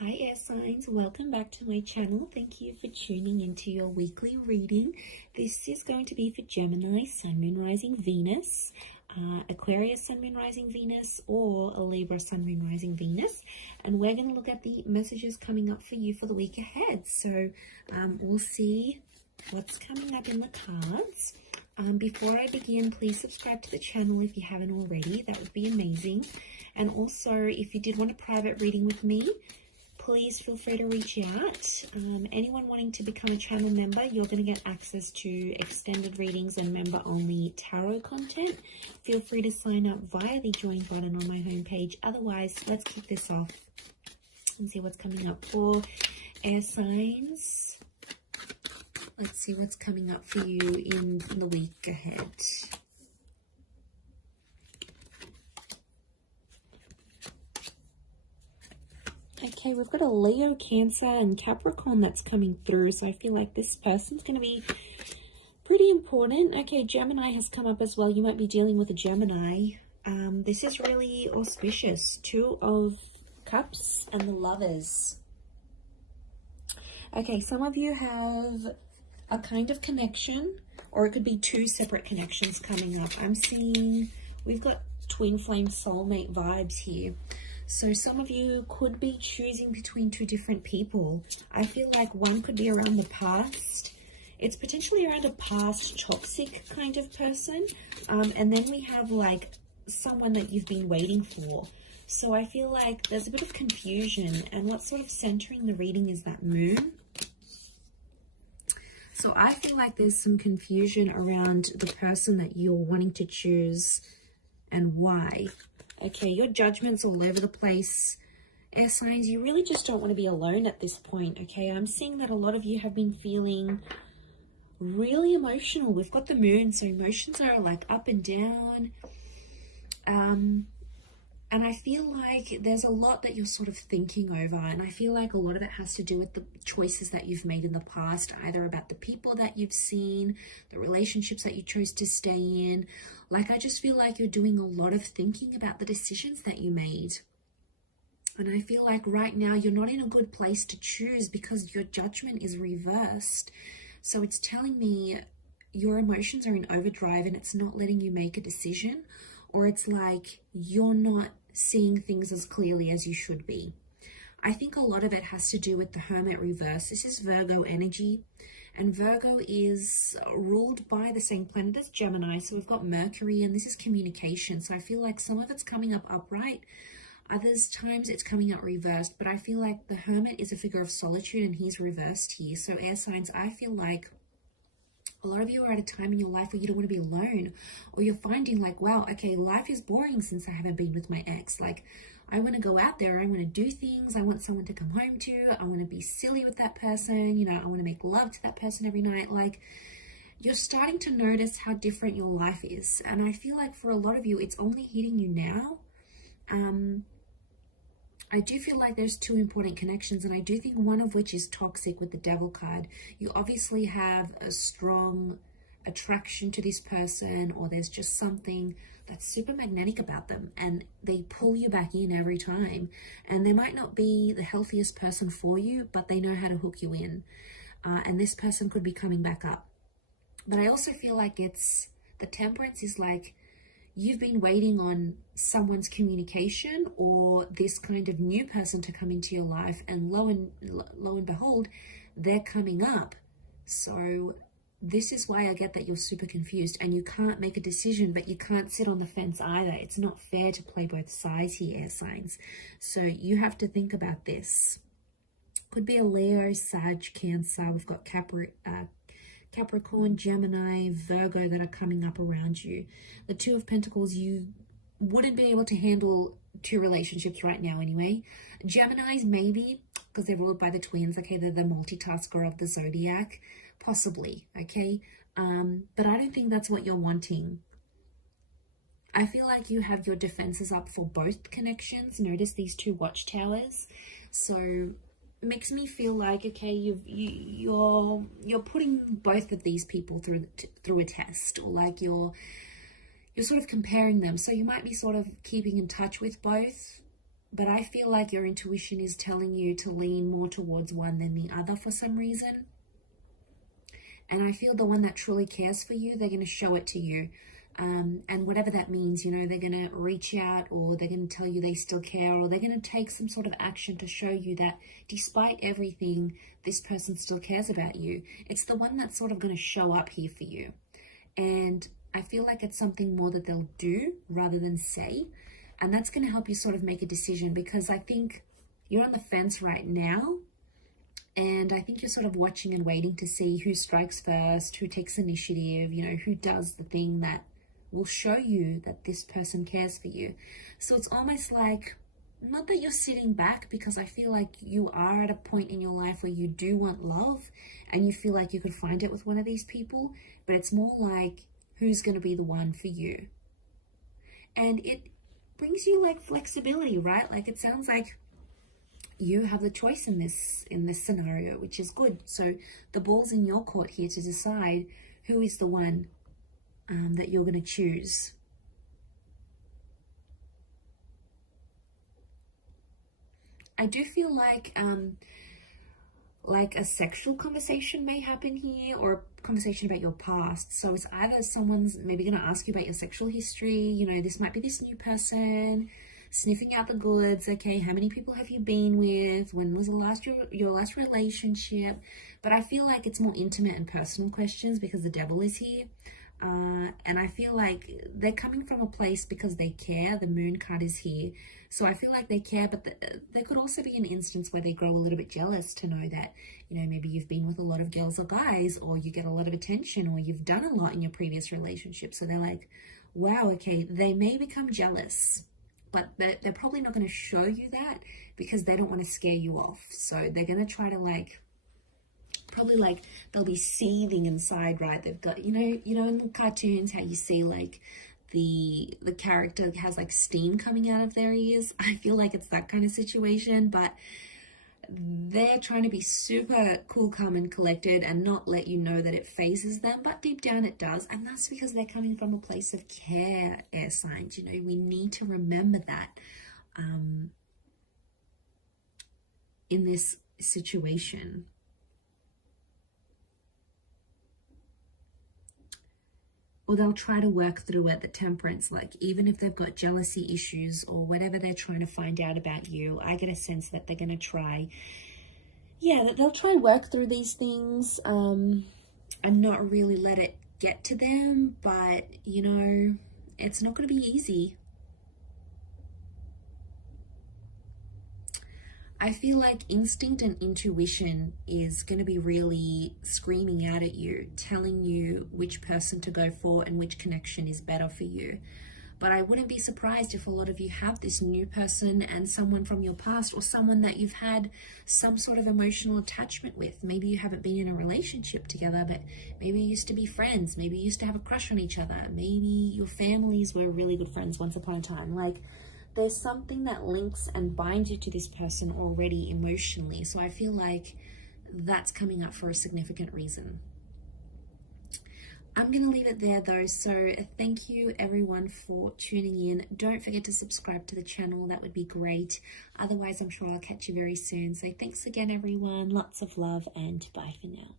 Hi air signs, welcome back to my channel. Thank you for tuning into your weekly reading. This is going to be for Gemini, Sun, Moon, Rising, Venus, Aquarius, Sun, Moon, Rising, Venus, or a Libra, Sun, Moon, Rising, Venus. And we're going to look at the messages coming up for you for the week ahead. So we'll see what's coming up in the cards. Before I begin, please subscribe to the channel if you haven't already. That would be amazing. And also, if you did want a private reading with me, please feel free to reach out. Anyone wanting to become a channel member, you're going to get access to extended readings and member-only tarot content. Feel free to sign up via the join button on my homepage. Otherwise, let's kick this off and see what's coming up for air signs. Let's see what's coming up for you in the week ahead. Okay, we've got a Leo, Cancer, and Capricorn that's coming through. So I feel like this person's going to be pretty important. Okay, Gemini has come up as well. You might be dealing with a Gemini. This is really auspicious. Two of Cups and the Lovers. Okay, some of you have a kind of connection, or it could be two separate connections coming up. I'm seeing we've got twin flame soulmate vibes here. So some of you could be choosing between two different people. I feel like one could be around the past. It's potentially around a past toxic kind of person. And then we have like someone that you've been waiting for. So I feel like there's a bit of confusion. And what's sort of centering the reading is that moon. So I feel like there's some confusion around the person that you're wanting to choose and why. Okay, your judgment's all over the place. Air signs, you really just don't want to be alone at this point, okay? I'm seeing that a lot of you have been feeling really emotional. We've got the moon, so emotions are like up and down. And I feel like there's a lot that you're sort of thinking over. And I feel like a lot of it has to do with the choices that you've made in the past, either about the people that you've seen, the relationships that you chose to stay in. Like, I just feel like you're doing a lot of thinking about the decisions that you made. And I feel like right now you're not in a good place to choose because your judgment is reversed. So it's telling me your emotions are in overdrive and it's not letting you make a decision, or it's like you're not seeing things as clearly as you should be. I think a lot of it has to do with the Hermit reverse. This is Virgo energy, and Virgo is ruled by the same planet as Gemini. So we've got Mercury, and this is communication. So I feel like some of it's coming up upright. Others times it's coming out reversed, but I feel like the Hermit is a figure of solitude and he's reversed here. So air signs, I feel like a lot of you are at a time in your life where you don't want to be alone, or you're finding like, wow, okay, life is boring since I haven't been with my ex. Like, I want to go out there, I want to do things, I want someone to come home to, I want to be silly with that person, you know, I want to make love to that person every night. Like, you're starting to notice how different your life is. And I feel like for a lot of you, it's only hitting you now. I do feel like there's two important connections, and I do think one of which is toxic with the Devil card. You obviously have a strong attraction to this person, or there's just something that's super magnetic about them and they pull you back in every time. And they might not be the healthiest person for you, but they know how to hook you in. And this person could be coming back up. But I also feel like it's the Temperance is like, you've been waiting on someone's communication or this kind of new person to come into your life, and lo and behold, they're coming up. So this is why I get that you're super confused and you can't make a decision, but you can't sit on the fence either. It's not fair to play both sides here, air signs. So you have to think about this. Could be a Leo, Sag, Cancer. We've got Capricorn, Gemini, Virgo that are coming up around you. The Two of Pentacles, you wouldn't be able to handle two relationships right now anyway. Geminis, maybe, because they're ruled by the twins. Okay, they're the multitasker of the zodiac. Possibly, okay? But I don't think that's what you're wanting. I feel like you have your defenses up for both connections. Notice these two watchtowers. So makes me feel like, okay, you're putting both of these people through a test, or like you're sort of comparing them. So you might be sort of keeping in touch with both, but I feel like your intuition is telling you to lean more towards one than the other for some reason. And I feel the one that truly cares for you, they're going to show it to you. And whatever that means, you know, they're going to reach out, or they're going to tell you they still care, or they're going to take some sort of action to show you that despite everything, this person still cares about you. It's the one that's sort of going to show up here for you. And I feel like it's something more that they'll do rather than say. And that's going to help you sort of make a decision, because I think you're on the fence right now. And I think you're sort of watching and waiting to see who strikes first, who takes initiative, you know, who does the thing that will show you that this person cares for you. So it's almost like, not that you're sitting back, because I feel like you are at a point in your life where you do want love and you feel like you could find it with one of these people, but it's more like, who's going to be the one for you? And it brings you like flexibility, right? Like it sounds like you have the choice in this scenario, which is good. So the ball's in your court here to decide who is the one that you're going to choose. I do feel like a sexual conversation may happen here, or a conversation about your past. So it's either someone's maybe going to ask you about your sexual history. You know, this might be this new person sniffing out the goods. Okay, how many people have you been with? When was your last relationship? But I feel like it's more intimate and personal questions because the devil is here. And I feel like they're coming from a place because they care. The moon card is here. So I feel like they care, but there could also be an instance where they grow a little bit jealous to know that, you know, maybe you've been with a lot of girls or guys, or you get a lot of attention, or you've done a lot in your previous relationship. So they're like, wow, okay, they may become jealous, but they're probably not going to show you that because they don't want to scare you off. So they're going to try to like, probably like they'll be seething inside, right? They've got, you know in the cartoons how you see like the character has like steam coming out of their ears. I feel like it's that kind of situation, but they're trying to be super cool, calm and collected and not let you know that it phases them, but deep down it does. And that's because they're coming from a place of care, air signs. You know, we need to remember that in this situation. Or they'll try to work through it, the temperance, like even if they've got jealousy issues or whatever they're trying to find out about you, I get a sense that they're going to try, that they'll try work through these things and not really let it get to them. But, you know, it's not going to be easy. I feel like instinct and intuition is going to be really screaming out at you, telling you which person to go for and which connection is better for you. But I wouldn't be surprised if a lot of you have this new person and someone from your past, or someone that you've had some sort of emotional attachment with. Maybe you haven't been in a relationship together, but maybe you used to be friends. Maybe you used to have a crush on each other. Maybe your families were really good friends once upon a time. Like, there's something that links and binds you to this person already emotionally. So I feel like that's coming up for a significant reason. I'm going to leave it there though. So thank you everyone for tuning in. Don't forget to subscribe to the channel. That would be great. Otherwise, I'm sure I'll catch you very soon. So thanks again, everyone. Lots of love and bye for now.